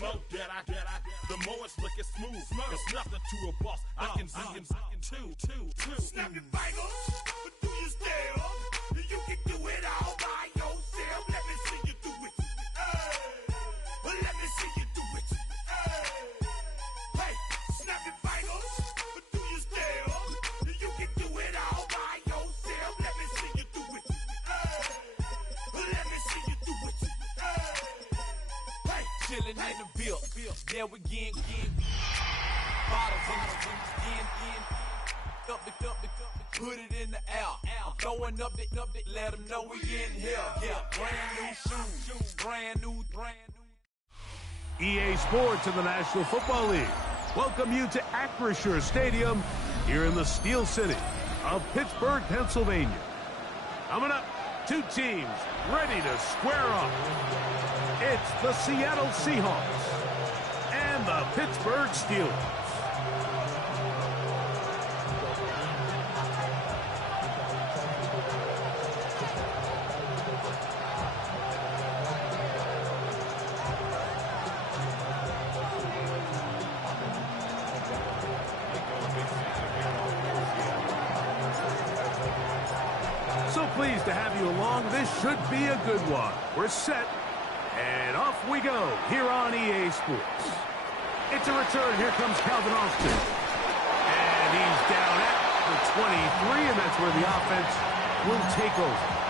more that I get, the more it's looking smooth. It's nothing to a boss. I can two. Snap your fingers, but do you still? You can do it all by yourself. Let me see you do it. Let me see you do it. Hey, snap your fingers, but do you still? You can do it all by yourself. Let me see you do it. Let me see you do it. Hey, chillin' in the bill. Yeah, we again. Bottles in up, put it in the air. I'm throwing up the, let them know we in here. Yeah, brand new shoes, brand new. EA Sports and the National Football League welcome you to Acrisure Stadium here in the Steel City of Pittsburgh, Pennsylvania. Coming up, two teams ready to square off. It's the Seattle Seahawks and the Pittsburgh Steelers. So pleased to have you along. This should be a good one. We're set, and off we go here on EA Sports. It's a return. Here comes Calvin Austin. And he's down at the 23, and that's where the offense will take over.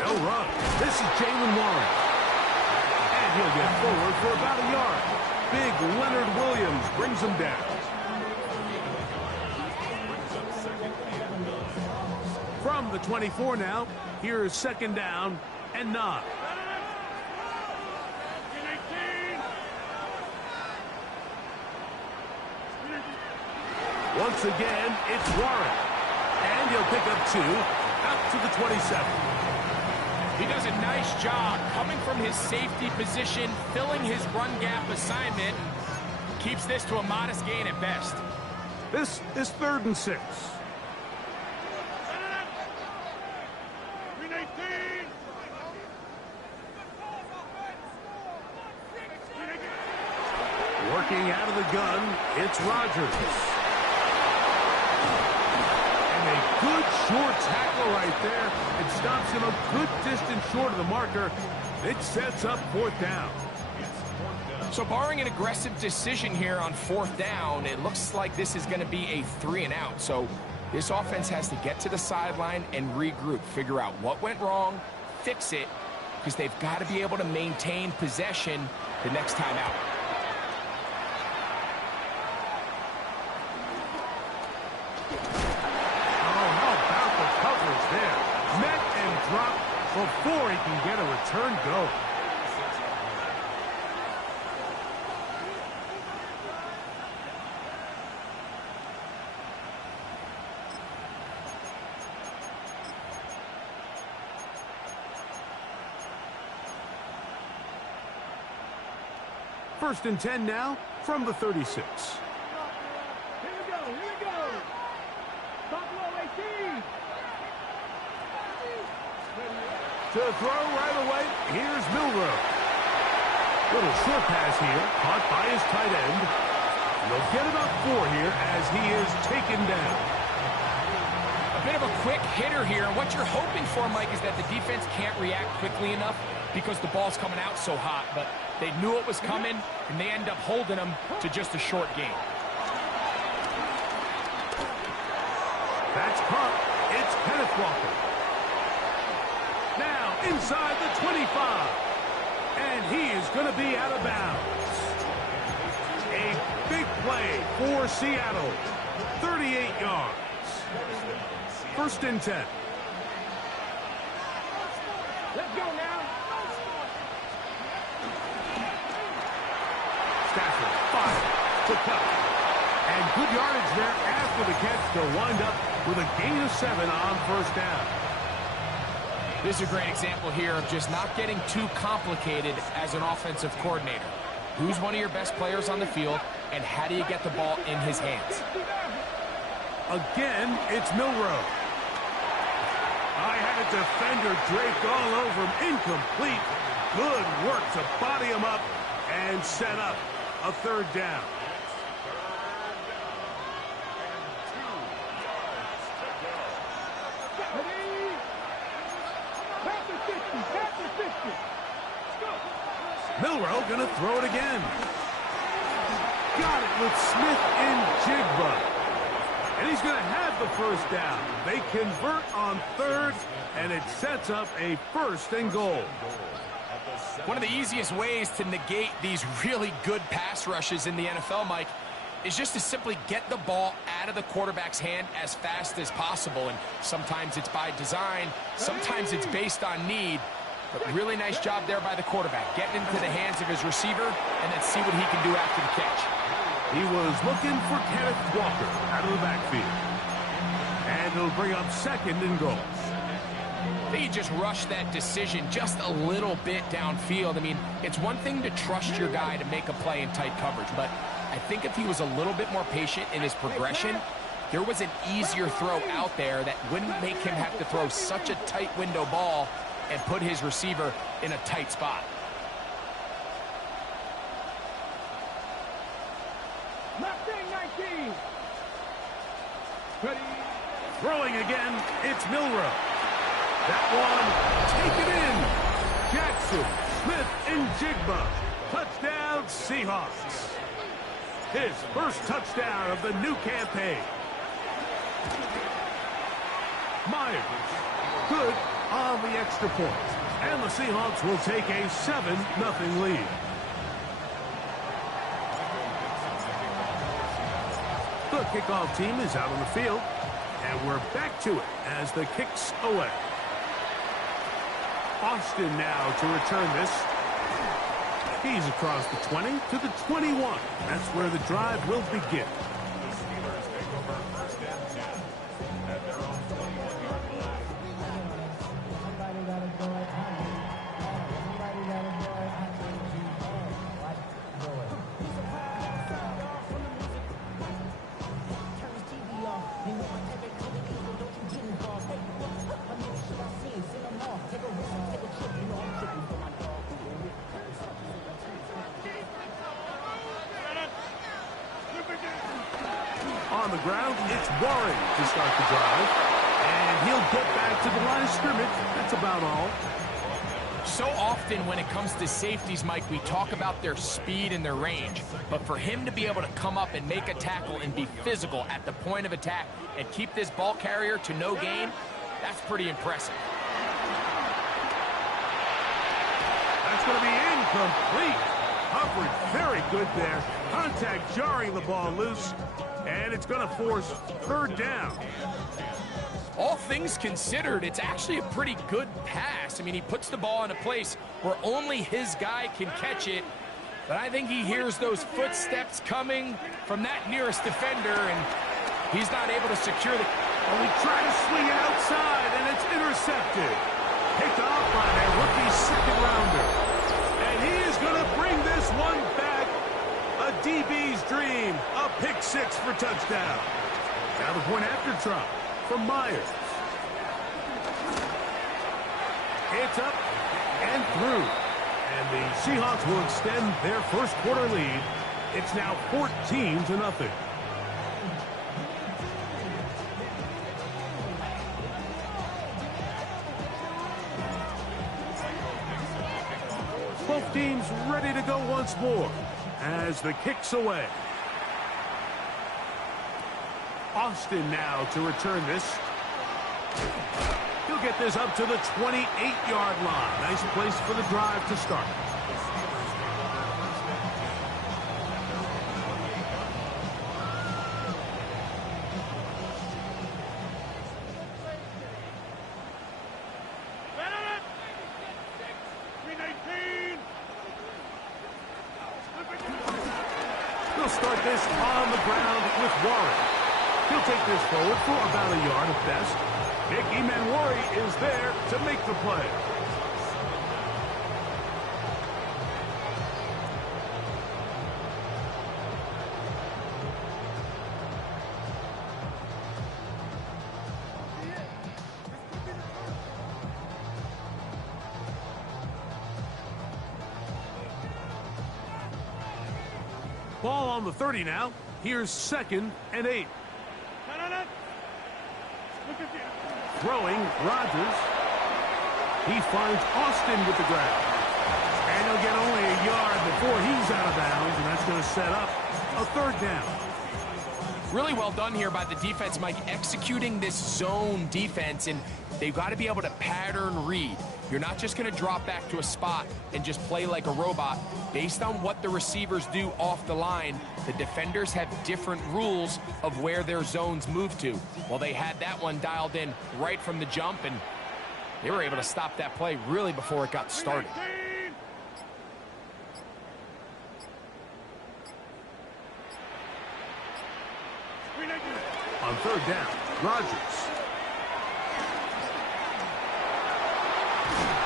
No run. This is Jalen Warren. And he'll get forward for about a yard. Big Leonard Williams brings him down. From the 24 now, here's second down and 9. Once again, it's Warren. And he'll pick up 2 out to the 27. He does a nice job coming from his safety position, filling his run gap assignment. Keeps this to a modest gain at best. This is 3rd and 6. Working out of the gun, it's Rodgers. And a good short tackle right there. It stops him a good distance short of the marker. It sets up 4th down. So barring an aggressive decision here on 4th down, it looks like this is going to be a 3 and out. So this offense has to get to the sideline and regroup, figure out what went wrong, fix it, because they've got to be able to maintain possession the next time out. Before he can get a return go. First and 10 now from the 36. Here we go. Buffalo 18. To throw right away, here's Milrow. Little short pass here, caught by his tight end. He'll get about 4 here as he is taken down. A bit of a quick hitter here. What you're hoping for, Mike, is that the defense can't react quickly enough because the ball's coming out so hot. But they knew it was coming, and they end up holding them to just a short gain. That's caught. It's Kenneth Walker. Now inside the 25. And he is going to be out of bounds. A big play for Seattle. 38 yards. First and 10. Let's go now. Stafford fires to cut. And good yardage there after the catch to wind up with a gain of 7 on first down. This is a great example here of just not getting too complicated as an offensive coordinator. Who's one of your best players on the field, and how do you get the ball in his hands? Again, it's Milroe. I had a defender draped all over him. Incomplete. Good work to body him up and set up a third down. Milroe gonna throw it again. Got it with Smith and Jigba. And he's gonna have the first down. They convert on third, and it sets up a 1st and goal. One of the easiest ways to negate these really good pass rushes in the NFL, Mike, is just to simply get the ball out of the quarterback's hand as fast as possible. And sometimes it's by design, sometimes it's based on need. But really nice job there by the quarterback, getting into the hands of his receiver and then see what he can do after the catch. He was looking for Kenneth Walker out of the backfield. And he'll bring up 2nd and goal. He just rushed that decision just a little bit downfield. I mean, it's one thing to trust your guy to make a play in tight coverage, but I think if he was a little bit more patient in his progression, there was an easier throw out there that wouldn't make him have to throw such a tight window ball and put his receiver in a tight spot. Throwing again, it's Milroe. That one, take it in. Jackson, Smith, and Jigba. Touchdown, Seahawks. His first touchdown of the new campaign. Myers, good on the extra point. And the Seahawks will take a 7-0 lead. The kickoff team is out on the field. And we're back to it as the kick's away. Austin now to return this. He's across the 20 to the 21. That's where the drive will begin. On the ground, it's Warren to start the drive. And he'll get back to the line of scrimmage. That's about all. So often when it comes to safeties, Mike, we talk about their speed and their range. But for him to be able to come up and make a tackle and be physical at the point of attack and keep this ball carrier to no gain, that's pretty impressive. That's going to be incomplete. Coverage very good there. Contact jarring the ball loose. And it's going to force third down. All things considered, it's actually a pretty good pass. I mean, he puts the ball in a place where only his guy can catch it. But I think he hears those footsteps coming from that nearest defender, and he's not able to secure the... And we try to swing it outside, and it's intercepted. Picked off by a rookie second-rounder. And he is going to bring this one back. A DB's dream. A pick six for touchdown. Now the point after try from Myers. It's up and through. And the Seahawks will extend their first quarter lead. It's now 14-0. Both teams ready to go once more as the kick's away. Austin now to return this. He'll get this up to the 28-yard line. Nice place for the drive to start. They'll start this on the ground with Warren. He'll take this forward for about a yard at best. Mickey Manwari is there to make the play. Ball on the 30 now. Here's 2nd and 8. Throwing, Rodgers. He finds Austin with the grab. And he'll get only a yard before he's out of bounds, and that's going to set up a 3rd down. Really well done here by the defense, Mike, executing this zone defense, and they've got to be able to pattern read. You're not just going to drop back to a spot and just play like a robot. Based on what the receivers do off the line, the defenders have different rules of where their zones move to. Well, they had that one dialed in right from the jump, and they were able to stop that play really before it got started. On 3rd down, Rodgers.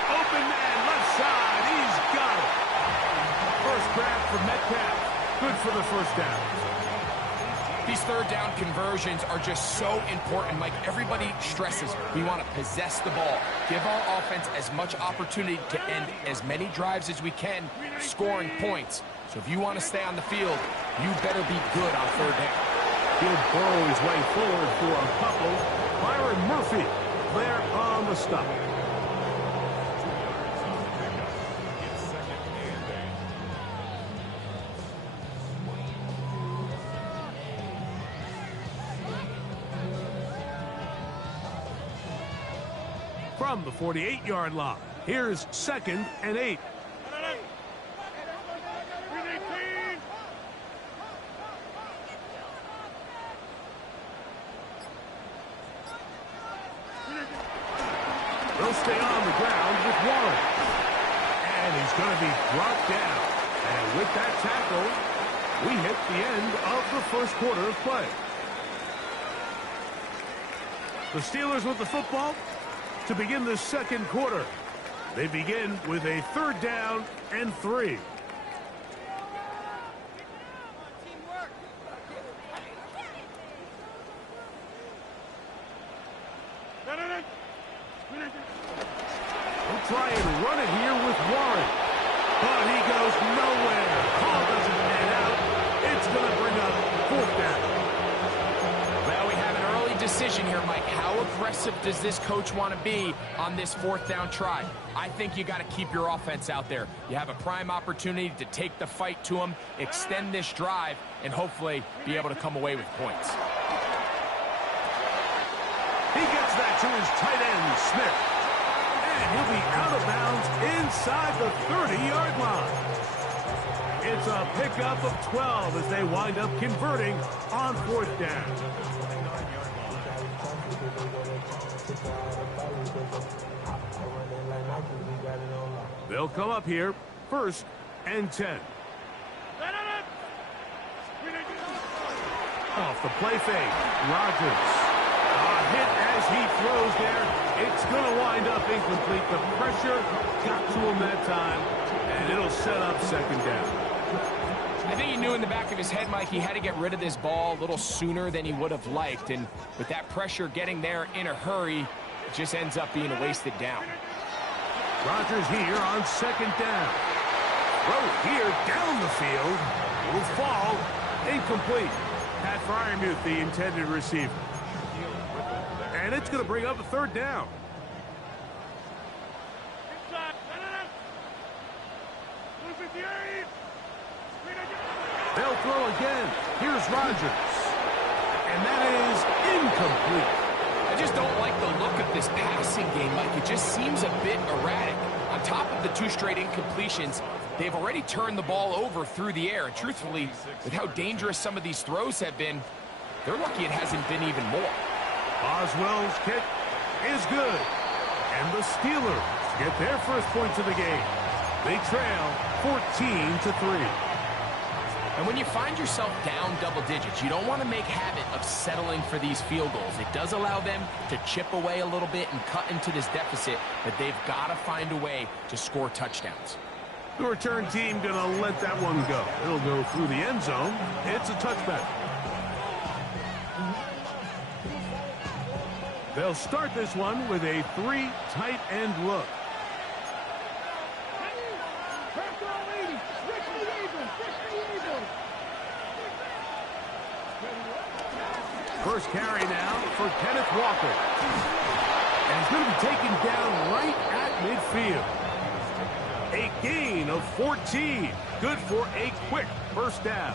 Open man, left side. He's got it. First grab for Metcalf. Good for the 1st down. These 3rd down conversions are just so important, Mike. Everybody stresses we want to possess the ball. Give our offense as much opportunity to end as many drives as we can, scoring points. So if you want to stay on the field, you better be good on 3rd down. He'll burrow his way forward for a couple. Byron Murphy there on the stop. From the 48-yard line, here's 2nd and 8. They'll stay on the ground with Warren. And he's going to be brought down. And with that tackle, we hit the end of the 1st quarter of play. The Steelers with the football to begin the 2nd quarter. They begin with a 3rd down and 3. Try and run it here with Warren. But he goes nowhere. Ball doesn't pan out. It's going to bring up 4th down. Well, we have an early decision here, Mike. How aggressive does this coach want to be on this 4th down try? I think you got to keep your offense out there. You have a prime opportunity to take the fight to him, extend this drive, and hopefully be able to come away with points. He gets that to his tight end, Smith. And he'll be out of bounds inside the 30-yard line. It's a pickup of 12 as they wind up converting on 4th down. They'll come up here, 1st and 10. Off the play fake, Rodgers. Hit as he throws there. It's going to wind up incomplete. The pressure got to him that time, and it'll set up 2nd down. I think he knew in the back of his head, Mike, he had to get rid of this ball a little sooner than he would have liked. And with that pressure getting there in a hurry, it just ends up being a wasted down. Rodgers here on 2nd down. Throw here down the field. Will fall. Incomplete. Pat Freiermuth, the intended receiver. And it's going to bring up a 3rd down. They'll throw again. Here's Rodgers. And that is incomplete. I just don't like the look of this passing game, Mike. It just seems a bit erratic. On top of the 2 straight incompletions, they've already turned the ball over through the air. And truthfully, with how dangerous some of these throws have been, they're lucky it hasn't been even more. Boswell's kick is good. And the Steelers get their first points of the game. They trail 14-3. And when you find yourself down double digits, you don't want to make habit of settling for these field goals. It does allow them to chip away a little bit and cut into this deficit, but they've got to find a way to score touchdowns. The return team going to let that one go. It'll go through the end zone. It's a touchback. They'll start this one with a 3 tight end look. First carry now for Kenneth Walker. And he's going to be taken down right at midfield. A gain of 14. Good for a quick first down.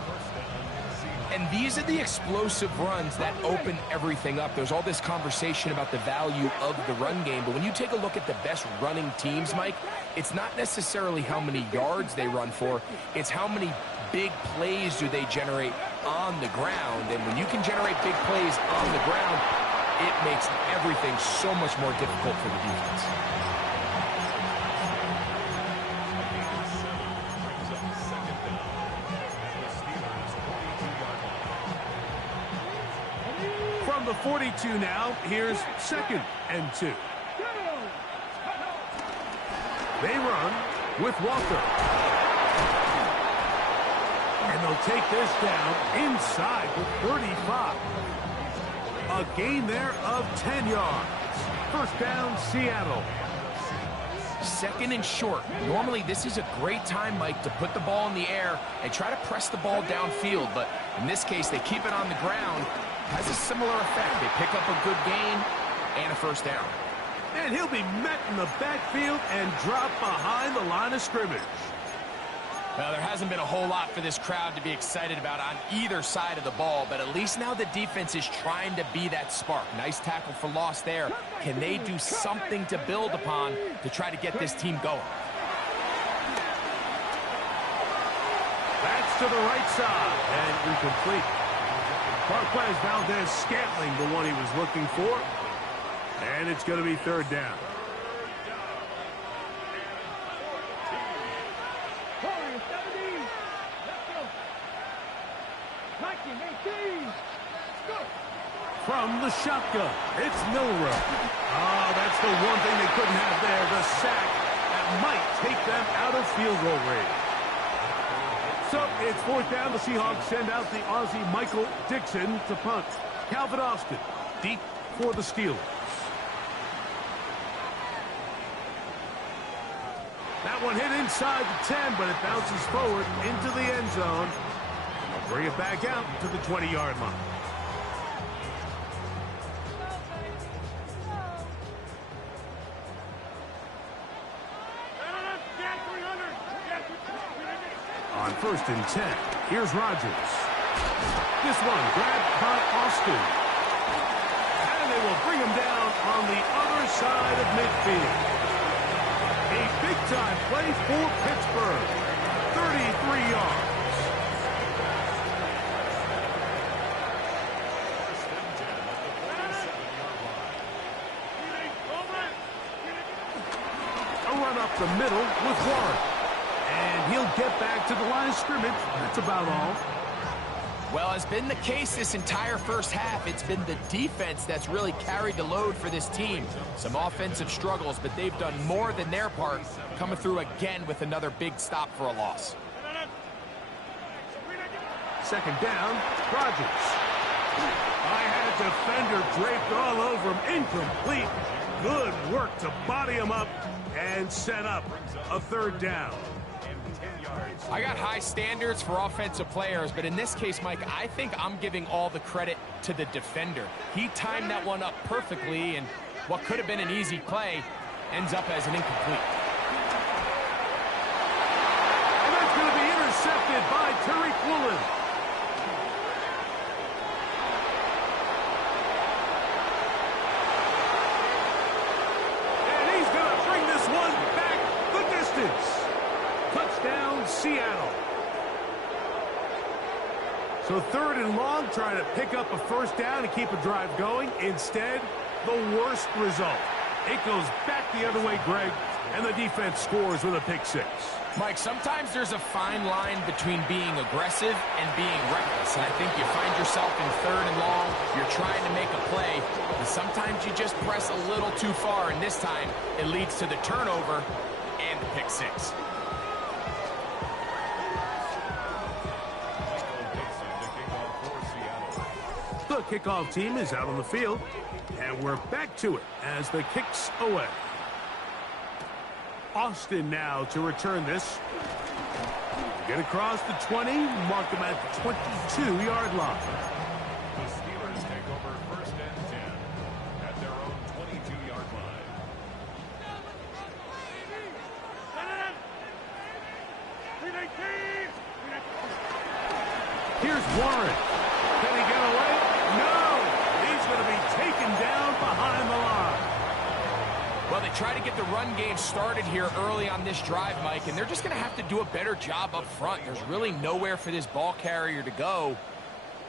And these are the explosive runs that open everything up. There's all this conversation about the value of the run game, but when you take a look at the best running teams, Mike, it's not necessarily how many yards they run for, it's how many big plays do they generate on the ground. And when you can generate big plays on the ground, it makes everything so much more difficult for the defense. From the 42 now, here's 2nd and 2. They run with Walker. And they'll take this down inside the 35. A gain there of 10 yards. First down, Seattle. 2nd and short. Normally, this is a great time, Mike, to put the ball in the air and try to press the ball downfield. But in this case, they keep it on the ground. Has a similar effect. They pick up a good gain and a first down. And he'll be met in the backfield and dropped behind the line of scrimmage. Well, there hasn't been a whole lot for this crowd to be excited about on either side of the ball, but at least now the defense is trying to be that spark. Nice tackle for loss there. Can they do something to build upon to try to get this team going? That's to the right side and incomplete. Marquez Valdez-Scantling, the one he was looking for. And it's going to be 3rd down. From the shotgun, it's Milrow. Oh, that's the one thing they couldn't have there, the sack that might take them out of field goal range. So it's 4th down. The Seahawks send out the Aussie Michael Dixon to punt. Calvin Austin deep for the Steelers. That one hit inside the 10, but it bounces forward into the end zone. They'll bring it back out to the 20-yard line. On 1st and 10, here's Rodgers. This one grabbed by Austin. And they will bring him down on the other side of midfield. A big-time play for Pittsburgh. 33 yards. A run up the middle with Warren. And he'll get back to the line of scrimmage. That's about all. Well, as been the case this entire first half, it's been the defense that's really carried the load for this team. Some offensive struggles, but they've done more than their part, coming through again with another big stop for a loss. 2nd down, Rodgers. I had a defender draped all over him. Incomplete. Good work to body him up and set up a 3rd down. I got high standards for offensive players, but in this case, Mike, I think I'm giving all the credit to the defender. He timed that one up perfectly, and what could have been an easy play ends up as an incomplete. And that's going to be intercepted by Tariq Woolen. And he's going to bring this one back the distance. Touchdown, Seattle. So 3rd and long, trying to pick up a first down and keep a drive going. Instead, the worst result. It goes back the other way, Greg, and the defense scores with a pick 6. Mike, sometimes there's a fine line between being aggressive and being reckless. And I think you find yourself in 3rd and long, you're trying to make a play, and sometimes you just press a little too far, and this time it leads to the turnover and the pick 6. The kickoff team is out on the field, and we're back to it as the kick's away. Austin now to return this. Get across the 20, mark them at the 22-yard line. The Steelers take over 1st and 10 at their own 22-yard line. Here's Warren. Can he get away? No! He's going to be taken down behind the line. Well, they try to get the run game started here early on this drive, Mike, and they're just going to have to do a better job up front. There's really nowhere for this ball carrier to go.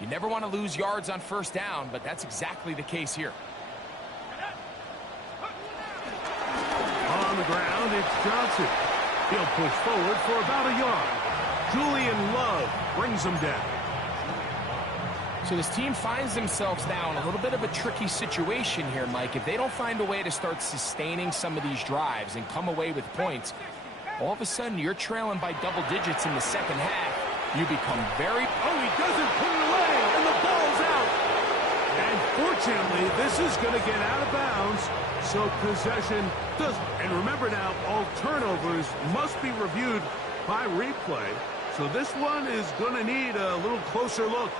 You never want to lose yards on 1st down, but that's exactly the case here. On the ground, it's Johnson. He'll push forward for about a yard. Julian Love brings him down. So this team finds themselves now in a little bit of a tricky situation here, Mike. If they don't find a way to start sustaining some of these drives and come away with points, all of a sudden you're trailing by double digits in the 2nd half. You become very... Oh, he doesn't put it away, and the ball's out. And fortunately, this is going to get out of bounds, so possession does... And remember now, all turnovers must be reviewed by replay, so this one is going to need a little closer look.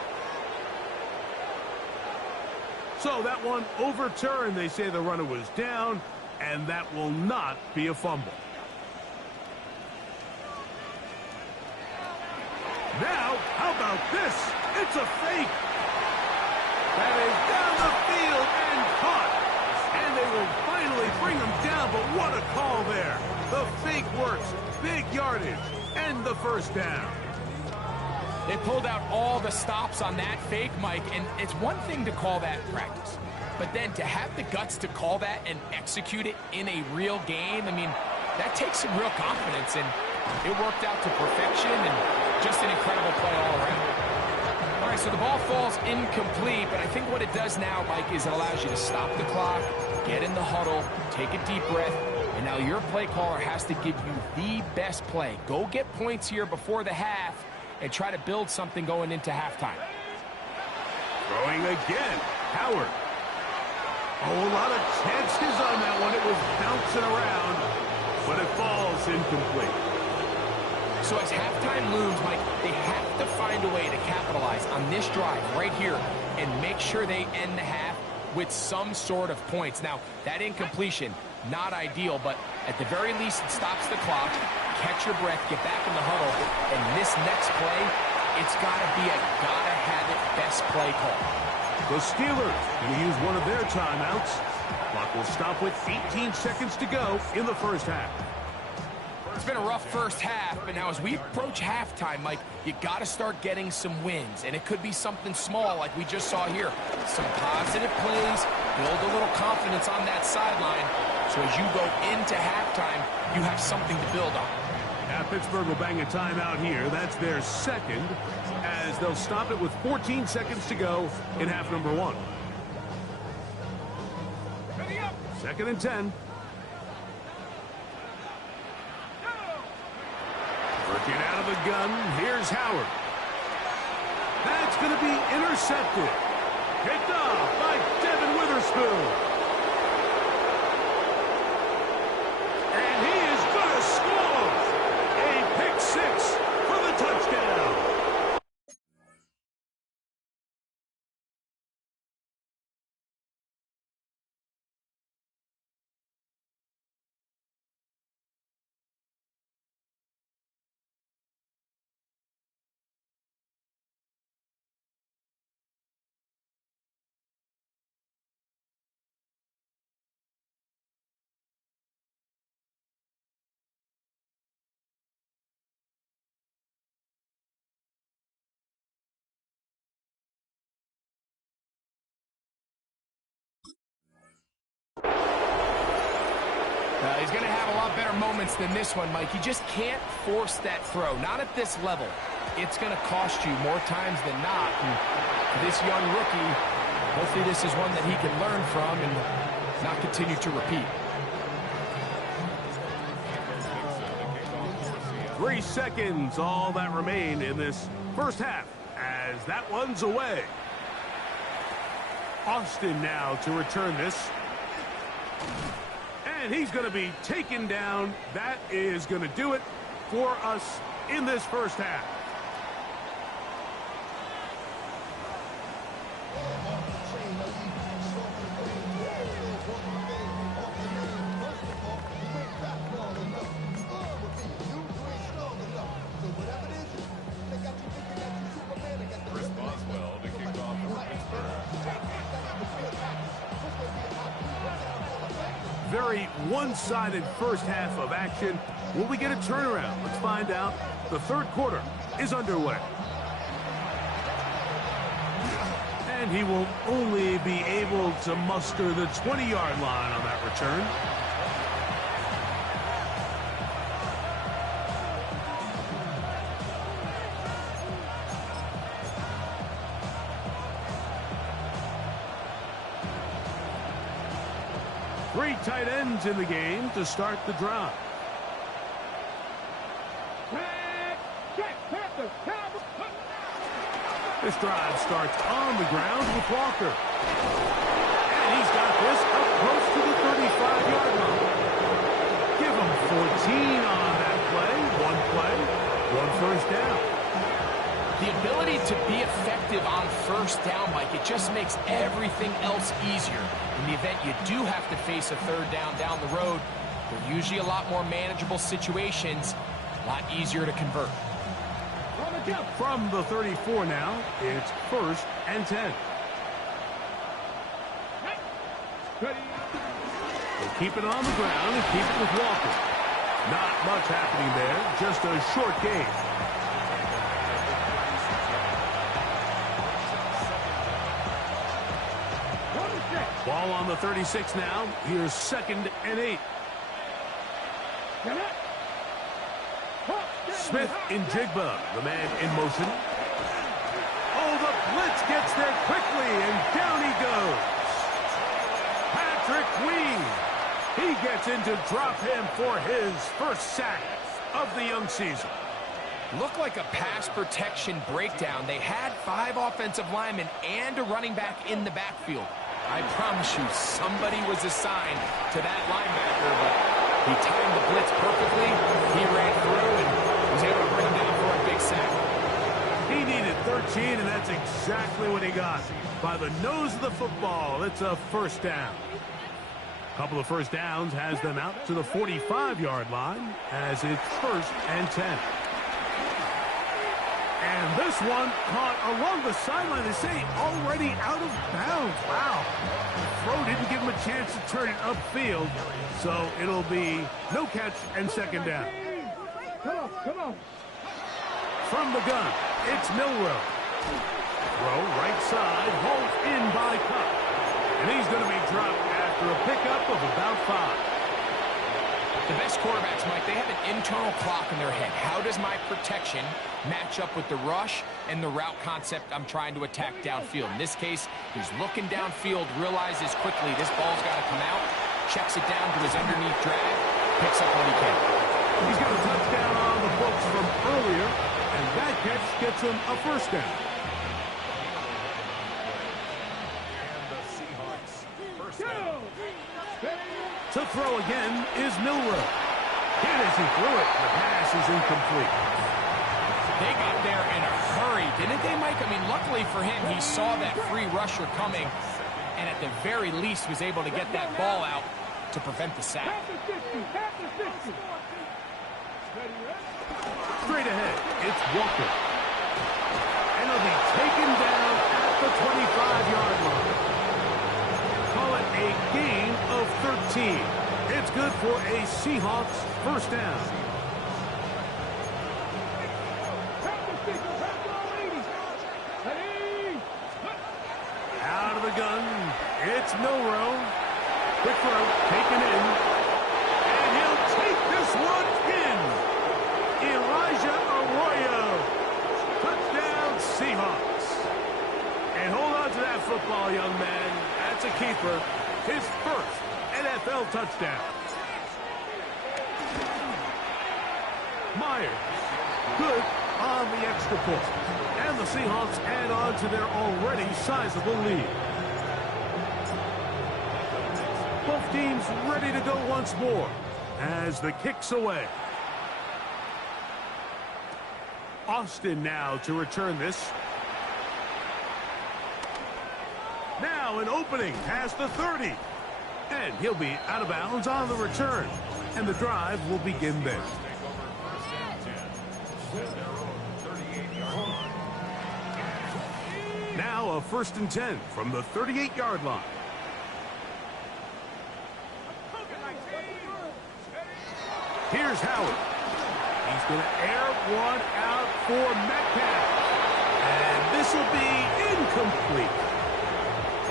So that one overturned. They say the runner was down, and that will not be a fumble. Now, how about this? It's a fake. That is down the field and caught. And they will finally bring him down, but what a call there. The fake works, big yardage, and the 1st down. They pulled out all the stops on that fake, Mike, and it's one thing to call that practice. But then to have the guts to call that and execute it in a real game, I mean, that takes some real confidence, and it worked out to perfection, and just an incredible play all around. All right, so the ball falls incomplete, but I think what it does now, Mike, is it allows you to stop the clock, get in the huddle, take a deep breath, and now your play caller has to give you the best play. Go get points here before the half, and try to build something going into halftime. Throwing again, Howard. Oh, a lot of chances on that one. It was bouncing around, but it falls incomplete. So as halftime looms, Mike, they have to find a way to capitalize on this drive right here and make sure they end the half with some sort of points. Now, that incompletion, not ideal, but at the very least, it stops the clock. Catch your breath, get back in the huddle, and this next play, it's got to be a gotta-have-it best play call. The Steelers will use one of their timeouts. Clock will stop with 18 seconds to go in the 1st half. It's been a rough 1st half, but now as we approach halftime, Mike, you got to start getting some wins, and it could be something small like we just saw here. Some positive plays, build a little confidence on that sideline, so as you go into halftime, you have something to build on. Now Pittsburgh will bang a timeout here. That's their 2nd, as they'll stop it with 14 seconds to go in half number 1. 2nd and 10. Working out of the gun, here's Howard. That's going to be intercepted. Picked off by Devin Witherspoon. going to have a lot better moments than this one, Mike. You just can't force that throw. Not at this level. It's going to cost you more times than not. And for this young rookie, hopefully this is one that he can learn from and not continue to repeat. 3 seconds, all that remain in this first half as that one's away. Austin now to return this. And he's going to be taken down. That is going to do it for us in this first half. Very one-sided first half of action. Will we get a turnaround? Let's find out. The third quarter is underway. And he will only be able to muster the 20-yard line on that return. Three tight ends in the game to start the drive. This drive starts on the ground with Walker. And he's got this up close to the 35-yard line. Give him 14 on that play, one first down. The ability to be effective on first down, Mike, it just makes everything else easier. In the event you do have to face a third down the road, they're usually a lot more manageable situations, a lot easier to convert. From the 34 now, it's 1st and 10. They'll keep it on the ground and keep it with Walker. Not much happening there, just a short gain. Ball on the 36 now. Here's 2nd and 8. Smith in Jigba, the man in motion. Oh, the blitz gets there quickly, and down he goes. Patrick Queen. He gets in to drop him for his first sack of the young season. Looked like a pass protection breakdown. They had 5 offensive linemen and a running back in the backfield. I promise you, somebody was assigned to that linebacker, but he timed the blitz perfectly. He ran through and was able to bring him down for a big sack. He needed 13, and that's exactly what he got. By the nose of the football, it's a first down. A couple of first downs has them out to the 45-yard line as it's 1st and 10. And this one caught along the sideline. They say already out of bounds. Wow. The throw didn't give him a chance to turn it upfield. So it'll be no catch and 2nd down. Come on. From the gun, it's Milroe. Throw right side, hauled in by Cup. And he's going to be dropped after a pickup of about 5. The best quarterbacks, Mike, they have an internal clock in their head. How does my protection match up with the rush and the route concept I'm trying to attack downfield? In this case, he's looking downfield, realizes quickly this ball's got to come out, checks it down to his underneath drag, picks up what he can. He's got a touchdown on the books from earlier, and that catch gets him a first down. And the Seahawks first down. To throw again is Milroe. Hit as he threw it. The pass is incomplete. They got there in a hurry, didn't they, Mike? I mean, luckily for him, he saw that free rusher coming, and at the very least was able to get that ball out to prevent the sack. Straight ahead, it's Walker. And he'll be taken down at the 25-yard line. Call it a gain of 13. It's good for a Seahawks first down. Out of the gun, it's Milroe. Quick throw, taken in. And he'll football, young man. That's a keeper. His first NFL touchdown. Myers, good on the extra point. And the Seahawks add on to their already sizable lead. Both teams ready to go once more as the kick's away. Austin now to return this. Now an opening past the 30. And he'll be out of bounds on the return. And the drive will begin there. Now a 1st and 10 from the 38-yard line. Here's Howard. He's going to air one out for Metcalf. And this will be incomplete.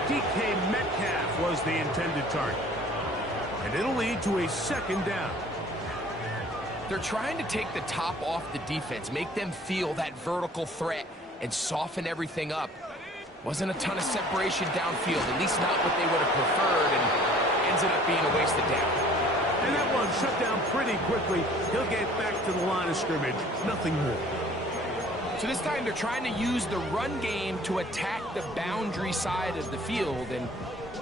DK Metcalf was the intended target. And it'll lead to a 2nd down. They're trying to take the top off the defense, make them feel that vertical threat, and soften everything up. Wasn't a ton of separation downfield, at least not what they would have preferred, and ended up being a wasted down. And that one shut down pretty quickly. He'll get back to the line of scrimmage. Nothing more. So this time they're trying to use the run game to attack the boundary side of the field, and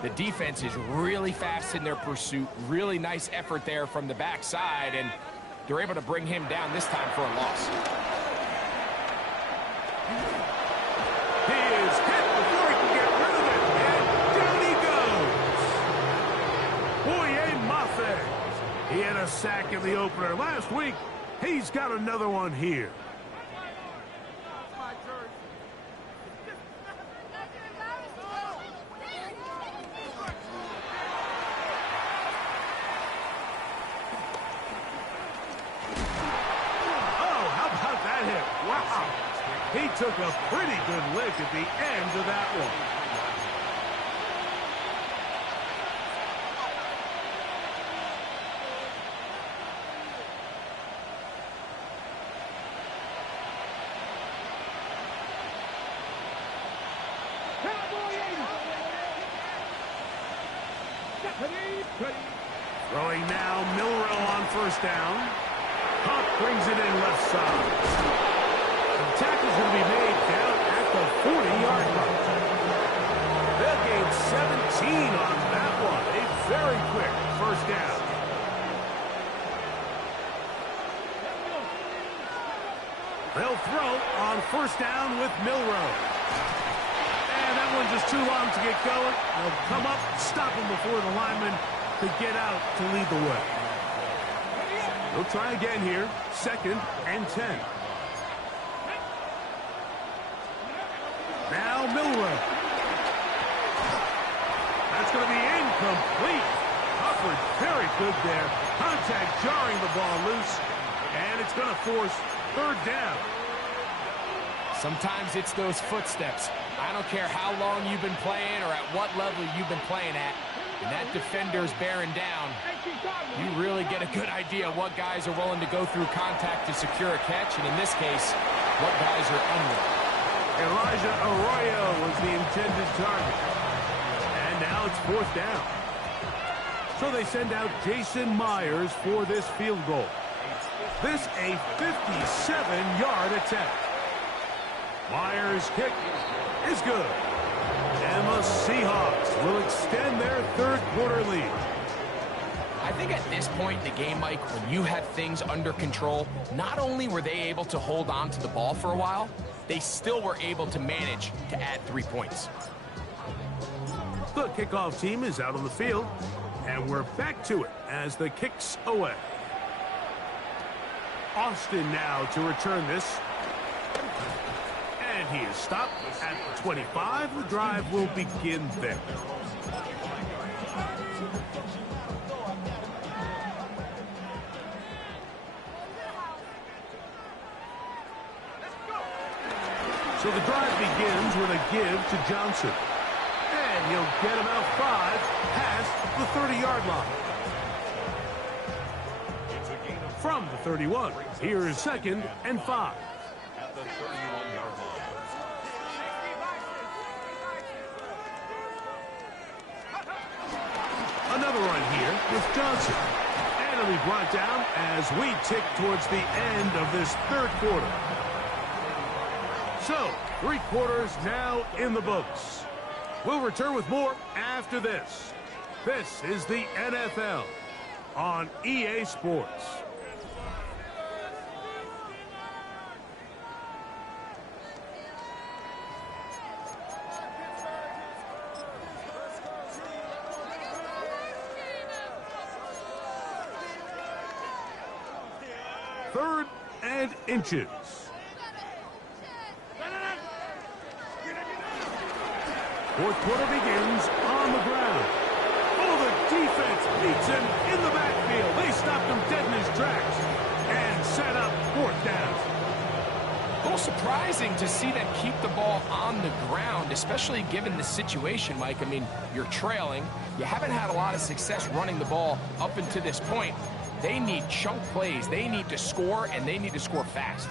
the defense is really fast in their pursuit. Really nice effort there from the backside, and they're able to bring him down this time for a loss. He is hit before he can get rid of it, and down he goes. Boye Mafe. He had a sack in the opener last week. He's got another one here. Wow, he took a pretty good lick at the end of that one. Throwing now, Milrow on 1st down. Huck brings it in left side. The tackle's going to be made down at the 40-yard line. They'll gain 17 on that one. A very quick 1st down. They'll throw on 1st down with Milrow. And that one's just too long to get going. They'll come up, stop him before the lineman could get out to lead the way. They'll try again here. 2nd and 10. Now Milrow. That's going to be incomplete. Hubbard very good there. Contact jarring the ball loose. And it's going to force 3rd down. Sometimes it's those footsteps. I don't care how long you've been playing or at what level you've been playing at. And that defender's bearing down. You really get a good idea what guys are willing to go through contact to secure a catch. And in this case, what guys are unwilling. Elijah Arroyo was the intended target. And now it's 4th down. So they send out Jason Myers for this field goal. This a 57-yard attempt. Myers' kick is good. And the Seahawks will extend their 3rd quarter lead. I think at this point in the game, Mike, when you have things under control, not only were they able to hold on to the ball for a while, they still were able to manage to add 3 points. The kickoff team is out on the field, and we're back to it as the kick's away. Austin now to return this. And he is stopped at 25. The drive will begin there. So the drive begins with a give to Johnson. And he'll get about 5 past the 30-yard line. From the 31, here is 2nd and 5. At the 31-yard line. a run here with Johnson. And it'll be brought down as we tick towards the end of this third quarter. So, 3 quarters now in the books. We'll return with more after this. This is the NFL on EA Sports. Third and inches. Fourth quarter begins on the ground. Oh, the defense beats him in the backfield. They stopped him dead in his tracks and set up 4th down. A little surprising to see them keep the ball on the ground, especially given the situation, Mike. I mean, you're trailing. You haven't had a lot of success running the ball up until this point. They need chunk plays. They need to score, and they need to score fast.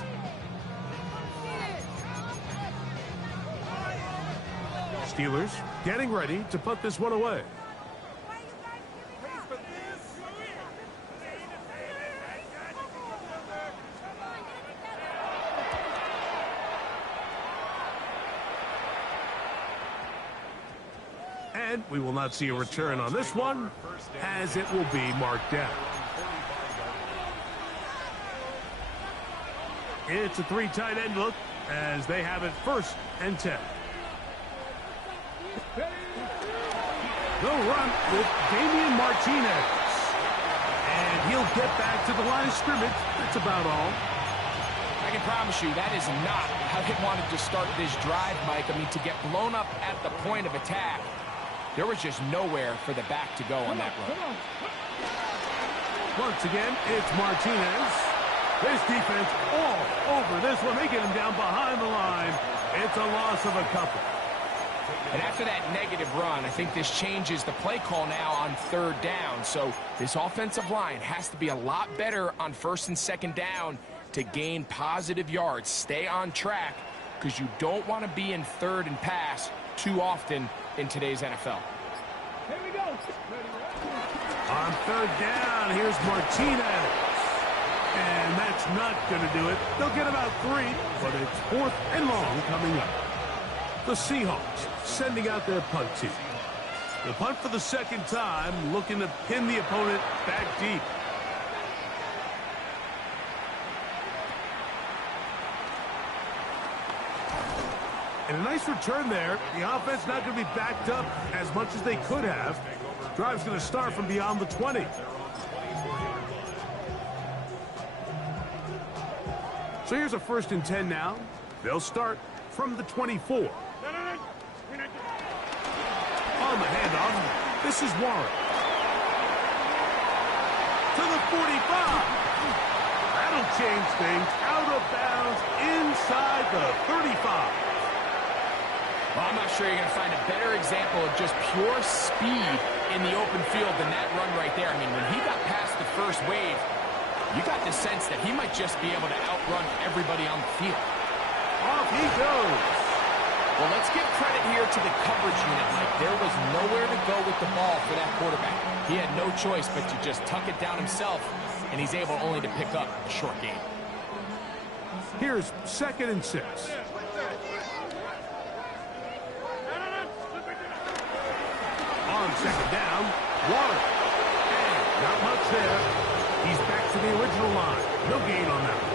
Steelers getting ready to put this one away. And we will not see a return on this one, as it will be marked down. It's a 3 tight end look as they have it 1st and 10. They'll run with Damian Martinez. And he'll get back to the line of scrimmage. That's about all. I can promise you that is not how they wanted to start this drive, Mike. I mean, to get blown up at the point of attack, there was just nowhere for the back to go on that run. Once again, it's Martinez. This defense all over this one. They get him down behind the line. It's a loss of a couple. And after that negative run, I think this changes the play call now on 3rd down. So this offensive line has to be a lot better on 1st and 2nd down to gain positive yards. Stay on track because you don't want to be in 3rd and pass too often in today's NFL. Here we go. On 3rd down, here's Martinez. And that's not going to do it. They'll get about 3, but it's 4th and long coming up. The Seahawks sending out their punt team. The punt for the 2nd time, looking to pin the opponent back deep. And a nice return there. The offense not going to be backed up as much as they could have. Drive's going to start from beyond the 20. So here's a 1st and 10 now. They'll start from the 24. On the handoff, this is Warren. To the 45. That'll change things. Out of bounds inside the 35. Well, I'm not sure you're going to find a better example of just pure speed in the open field than that run right there. I mean, when he got past the first wave, you got the sense that he might just be able to outrun everybody on the field. Off he goes. Well, let's give credit here to the coverage unit, Mike. There was nowhere to go with the ball for that quarterback. He had no choice but to just tuck it down himself, and he's able only to pick up a short gain. Here's 2nd and 6. On 2nd down, Warren. And not much there. He's back to the original line. No gain on that one.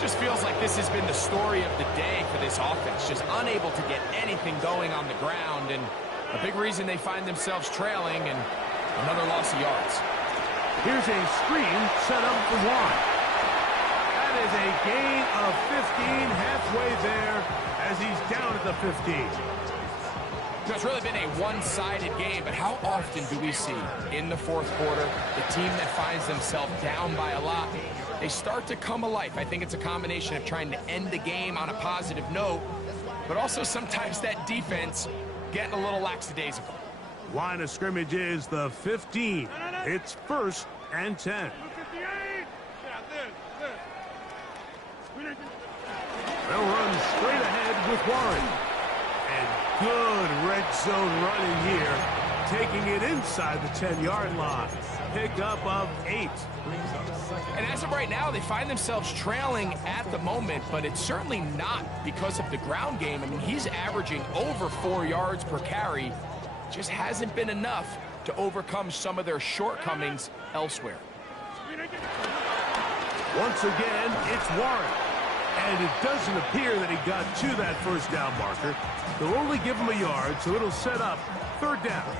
Just feels like this has been the story of the day for this offense. Just unable to get anything going on the ground, and a big reason they find themselves trailing, and another loss of yards. Here's a screen set up for Warren. That is a gain of 15 halfway there as he's down at the 15. It's really been a one-sided game, but how often do we see in the 4th quarter the team that finds themselves down by a lot, they start to come alive? I think it's a combination of trying to end the game on a positive note, but also sometimes that defense getting a little lackadaisical. Line of scrimmage is the 15. It's 1st and 10. They'll run straight ahead with Warren. And good red zone running here taking it inside the 10-yard line. Pickup of 8. And as of right now, they find themselves trailing at the moment, but it's certainly not because of the ground game. I mean, he's averaging over 4 yards per carry. Just hasn't been enough to overcome some of their shortcomings elsewhere. Once again, it's Warren. And it doesn't appear that he got to that first down marker. They'll only give him a yard, so it'll set up 3rd down.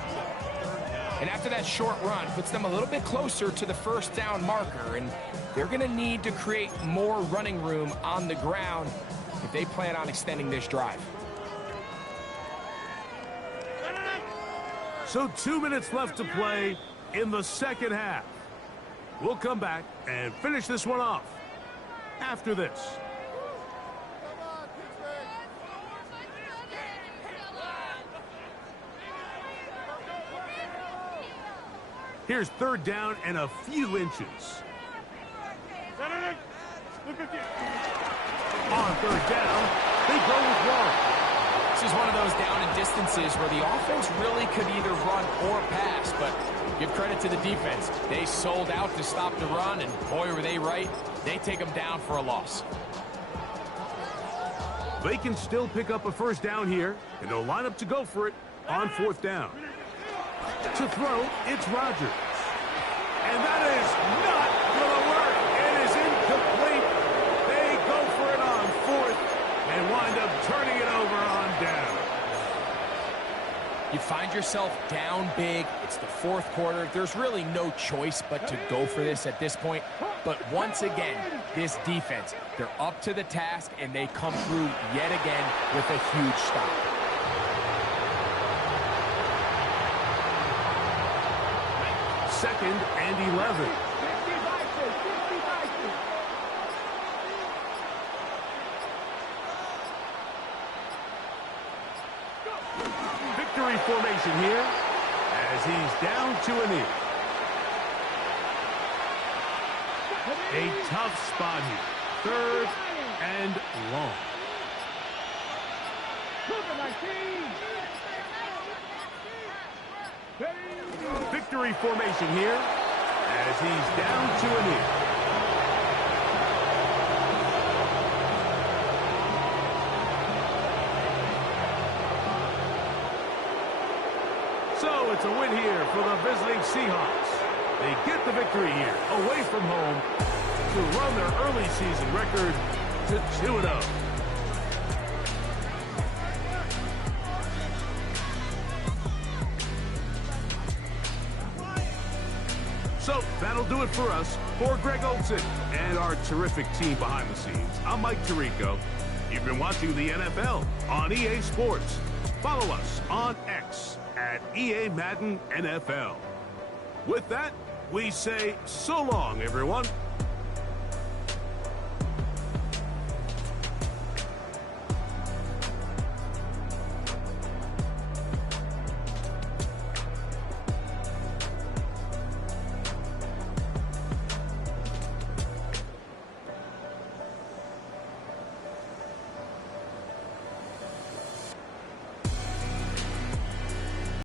And after that short run, puts them a little bit closer to the first down marker, and they're going to need to create more running room on the ground if they plan on extending this drive. So 2 minutes left to play in the second half. We'll come back and finish this one off after this. Here's 3rd down and a few inches. On 3rd down, they go with Warren. This is one of those down and distances where the offense really could either run or pass, but give credit to the defense. They sold out to stop the run, and boy, were they right. They take them down for a loss. They can still pick up a 1st down here, and they'll line up to go for it on 4th down. To throw, it's Rodgers. And that is not going to work. It is incomplete. They go for it on 4th and wind up turning it over on down. You find yourself down big. It's the 4th quarter. There's really no choice but to go for this at this point. But once again, this defense, they're up to the task, and they come through yet again with a huge stop. Second and 11. Victory formation here as he's down to a knee. A tough spot here. 3rd and long. Victory formation here as he's down to a knee. So it's a win here for the visiting Seahawks. They get the victory here away from home to run their early season record to 2-0. So that'll do it for us. For Greg Olson and our terrific team behind the scenes, I'm Mike Tirico. You've been watching the NFL on EA Sports. Follow us on X at EA Madden NFL. With that, we say so long, everyone.